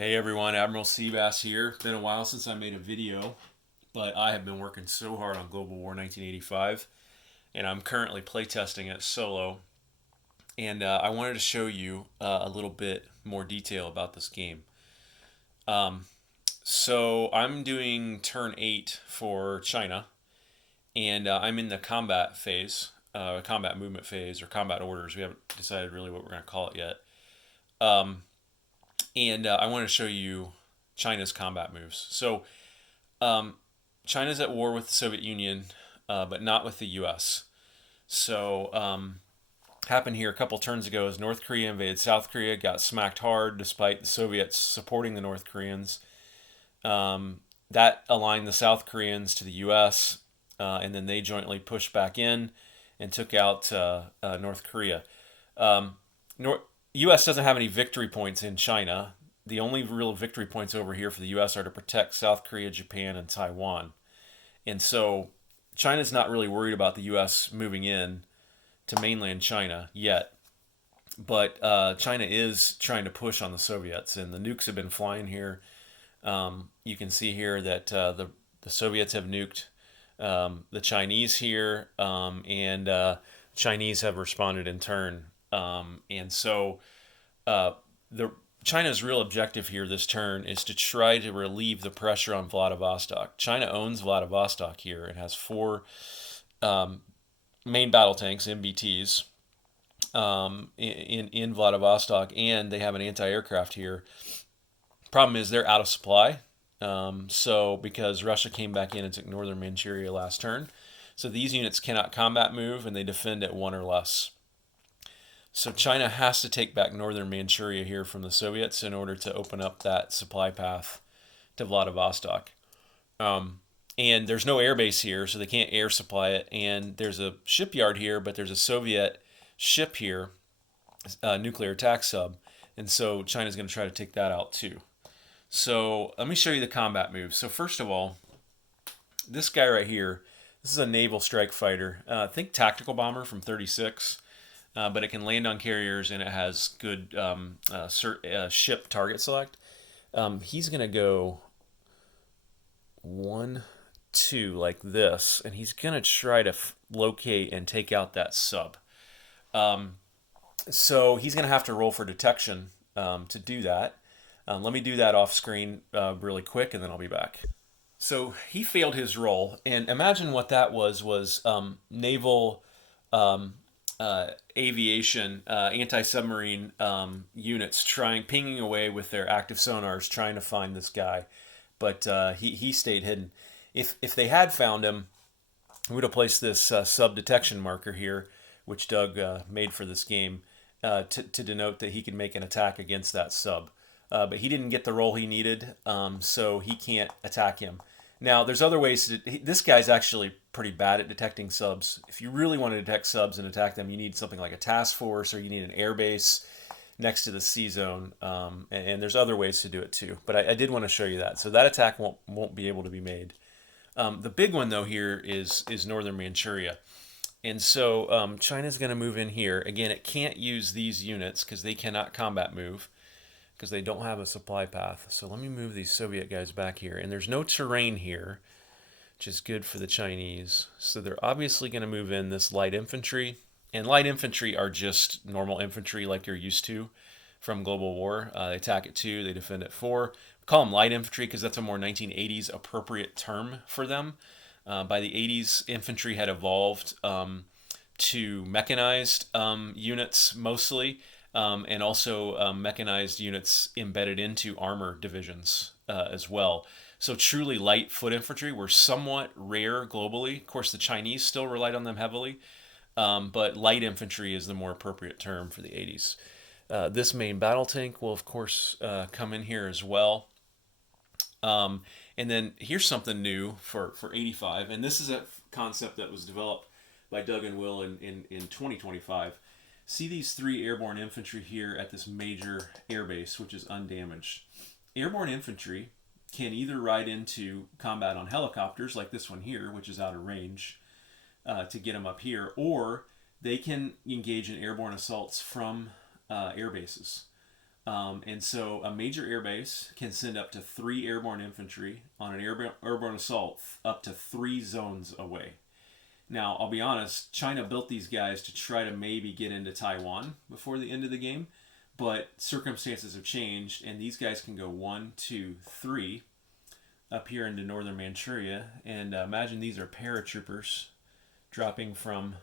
Hey everyone, Admiral Seabass here. Been a while since I made a video, but I have been working so hard on Global War 1985, and I'm currently playtesting it solo. And I wanted to show you a little bit more detail about this game. Um, so I'm doing turn 8 for China, and I'm in the combat phase, combat movement phase, or combat orders. We haven't decided really what we're going to call it yet. Um, and I want to show you China's combat moves. So Um, China's at war with the Soviet Union, but not with the U.S. So, happened here a couple turns ago as North Korea invaded South Korea, got smacked hard despite the Soviets supporting the North Koreans. That aligned the South Koreans to the U.S., and then they jointly pushed back in and took out North Korea. Um, North, U.S. doesn't have any victory points in China. The only real victory points over here for the U.S. are to protect South Korea, Japan, and Taiwan. And so China's not really worried about the U.S. moving in to mainland China yet. But China is trying to push on the Soviets, and the nukes have been flying here. You can see here that the Soviets have nuked the Chinese here, and Chinese have responded in turn. And so uh, the China's real objective here this turn is to try to relieve the pressure on Vladivostok. China owns Vladivostok here and has four um, main battle tanks, MBTs, in Vladivostok, and they have an anti-aircraft here. Problem is they're out of supply. So because Russia came back in and took northern Manchuria last turn, so these units cannot combat move and they defend at one or less. So China has to take back northern Manchuria here from the Soviets in order to open up that supply path to Vladivostok. Um, and there's no air base here, so they can't air supply it. And there's a shipyard here, but there's a Soviet ship here, a nuclear attack sub. And so China's going to try to take that out too. So let me show you the combat moves. So first of all, this guy right here, this is a naval strike fighter. Think tactical bomber from 36. But it can land on carriers and it has good ship target select. He's going to go 1, 2 like this, and he's going to try to locate and take out that sub. Um, so he's going to have to roll for detection to do that. Let me do that off screen really quick, and then I'll be back. So he failed his roll, and imagine what that was naval aviation anti-submarine units trying pinging away with their active sonars trying to find this guy, but he stayed hidden. If they had found him, we would have placed this sub detection marker here, which Doug made for this game to denote that he could make an attack against that sub. But he didn't get the roll he needed, so he can't attack him. Now, there's other ways this guy's actually pretty bad at detecting subs. If you really want to detect subs and attack them, you need something like a task force or you need an air base next to the C zone. And there's other ways to do it too. But I did want to show you that. So that attack won't be able to be made. The big one though here is northern Manchuria. And so China's going to move in here. Again, it can't use these units because they cannot combat move because they don't have a supply path. So let me move these Soviet guys back here. And there's no terrain here, which is good for the Chinese. So they're obviously going to move in this light infantry. And light infantry are just normal infantry like you're used to from Global War. They attack at 2, they defend at 4. We call them light infantry because that's a more 1980s appropriate term for them. By the 80s, infantry had evolved to mechanized units mostly, and also mechanized units embedded into armor divisions as well. So truly light foot infantry were somewhat rare globally. Of course, the Chinese still relied on them heavily, but light infantry is the more appropriate term for the 80s. This main battle tank will, of course, come in here as well. And then here's something new for 85, and this is a concept that was developed by Doug and Will in 2025. See these 3 airborne infantry here at this major airbase, which is undamaged. Airborne infantry can either ride into combat on helicopters, like this one here, which is out of range, to get them up here, or they can engage in airborne assaults from air bases. And so a major airbase can send up to 3 airborne infantry on an airborne assault up to 3 zones away. Now, I'll be honest, China built these guys to try to maybe get into Taiwan before the end of the game, but circumstances have changed, and these guys can go 1, 2, 3 up here into northern Manchuria. And imagine these are paratroopers dropping from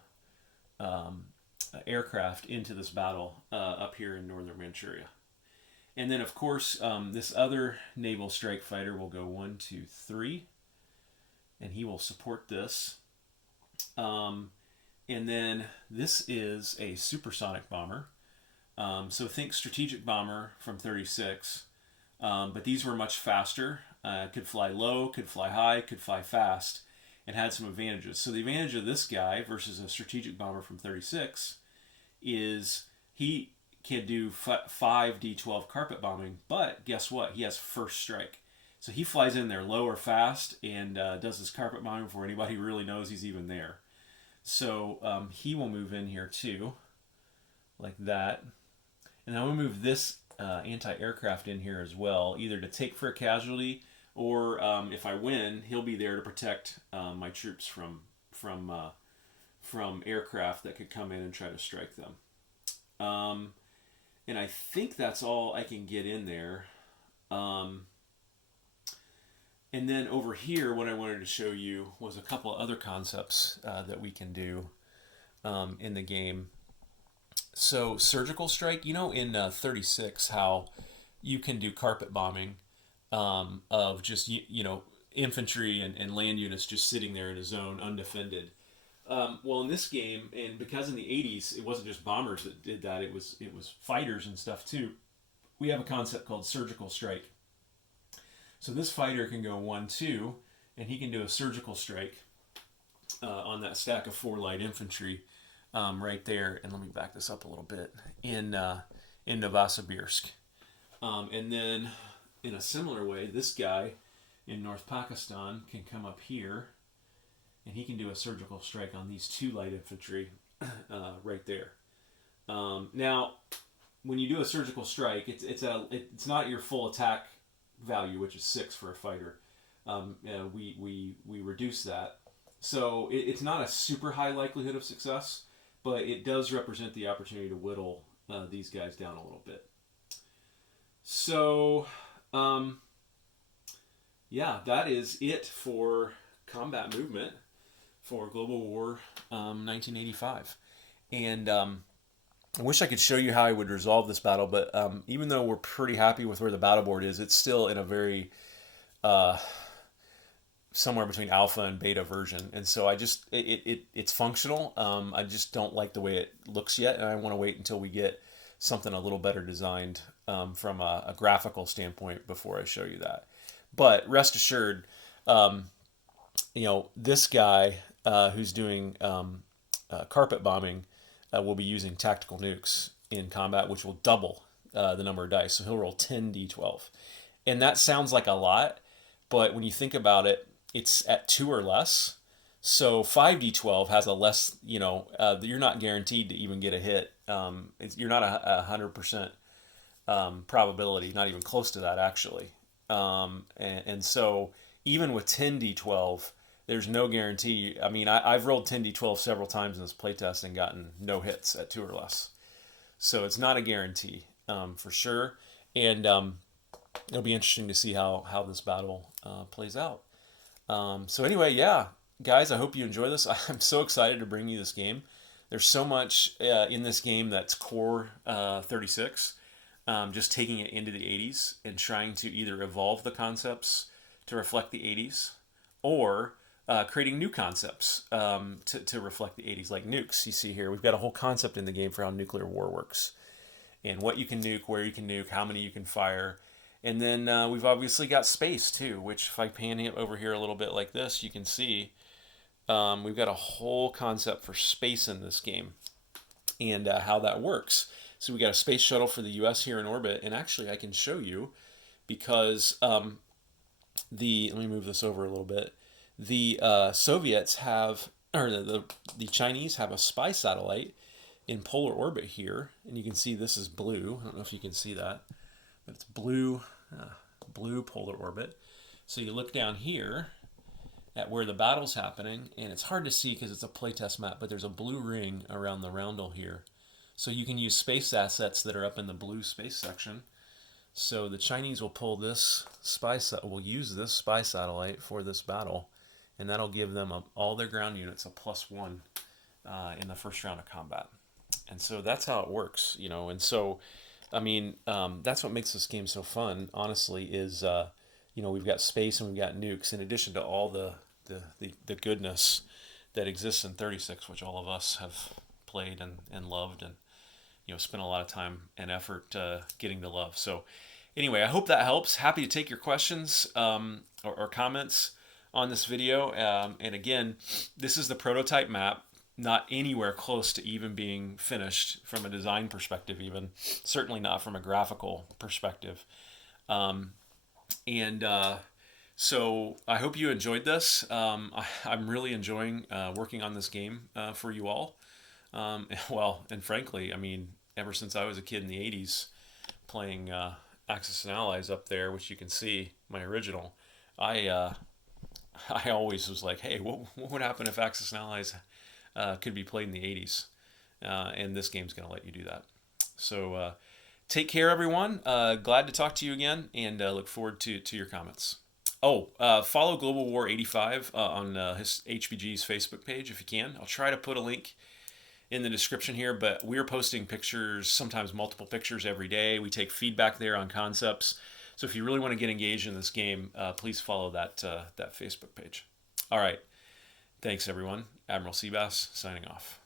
aircraft into this battle up here in northern Manchuria. And then, of course, this other naval strike fighter will go 1, 2, 3, and he will support this. And then this is a supersonic bomber. So think strategic bomber from 36, but these were much faster. Could fly low, could fly high, could fly fast, and had some advantages. So the advantage of this guy versus a strategic bomber from 36 is he can do 5d12 carpet bombing, but guess what? He has first strike. So he flies in there low or fast and does his carpet bombing before anybody really knows he's even there. So he will move in here too, like that. And I'm going to move this anti-aircraft in here as well, either to take for a casualty or if I win, he'll be there to protect my troops from aircraft that could come in and try to strike them. And I think that's all I can get in there. And then over here, what I wanted to show you was a couple of other concepts that we can do in the game. So surgical strike, in 36, how you can do carpet bombing of just, infantry and land units just sitting there in a zone undefended. Well, in this game, and because in the 80s it wasn't just bombers that did that, it was fighters and stuff too. We have a concept called surgical strike. So this fighter can go 1, 2, and he can do a surgical strike on that stack of 4 light infantry right there. And let me back this up a little bit in Novosibirsk. And then in a similar way, this guy in North Pakistan can come up here, and he can do a surgical strike on these 2 light infantry right there. Now, when you do a surgical strike, it's not your full attack value, which is 6 for a fighter. We reduce that, so it's not a super high likelihood of success, but it does represent the opportunity to whittle these guys down a little bit. So, yeah, that is it for combat movement for Global War 1985. And I wish I could show you how I would resolve this battle, but even though we're pretty happy with where the battle board is, it's still in a very somewhere between alpha and beta version. And so it's functional. I just don't like the way it looks yet, and I want to wait until we get something a little better designed from a graphical standpoint before I show you that. But rest assured, this guy who's doing carpet bombing will be using tactical nukes in combat, which will double the number of dice. So he'll roll 10d12. And that sounds like a lot, but when you think about it, it's at 2 or less. So 5d12 has a less, you're not guaranteed to even get a hit. You're not a 100% probability, not even close to that, actually. And so even with 10d12, there's no guarantee. I mean, I've rolled 10d12 several times in this playtest and gotten no hits at 2 or less. So it's not a guarantee for sure. And it'll be interesting to see how this battle plays out. So anyway, yeah, guys, I hope you enjoy this. I'm so excited to bring you this game. There's so much in this game that's core 36. Just taking it into the 80s and trying to either evolve the concepts to reflect the 80s or creating new concepts to reflect the 80s, like nukes. You see here, we've got a whole concept in the game for how nuclear war works and what you can nuke, where you can nuke, how many you can fire. And then we've obviously got space too, which if I pan it over here a little bit like this, you can see we've got a whole concept for space in this game and how that works. So we got a space shuttle for the U.S. here in orbit, and actually I can show you because let me move this over a little bit. The Soviets have, or the Chinese have a spy satellite in polar orbit here, and you can see this is blue. I don't know if you can see that, but it's blue, blue polar orbit. So you look down here at where the battle's happening, and it's hard to see because it's a playtest map, but there's a blue ring around the roundel here. So you can use space assets that are up in the blue space section. So the Chinese will pull this will use this spy satellite for this battle, and that'll give them all their ground units a +1 in the first round of combat. And so that's how it works, you know. And so, I mean, that's what makes this game so fun. Honestly, is you know, we've got space and we've got nukes in addition to all the goodness that exists in 36, which all of us have played and loved and, you know, spent a lot of time and effort getting to love. So anyway, I hope that helps. Happy to take your questions or comments on this video. And again, this is the prototype map, not anywhere close to even being finished from a design perspective, even certainly not from a graphical perspective. So I hope you enjoyed this. I'm really enjoying working on this game for you all. Well, and frankly, I mean, ever since I was a kid in the 80s playing Axis and Allies up there, which you can see, my original, I always was like, hey, what would happen if Axis and Allies could be played in the 80s? And this game's going to let you do that. So take care, everyone. Glad to talk to you again, and look forward to your comments. Oh, follow Global War 85 on his HBG's Facebook page if you can. I'll try to put a link in the description here, but we're posting pictures, sometimes multiple pictures every day. We take feedback there on concepts. So if you really want to get engaged in this game, please follow that Facebook page. All right. Thanks, everyone. Admiral Seabass signing off.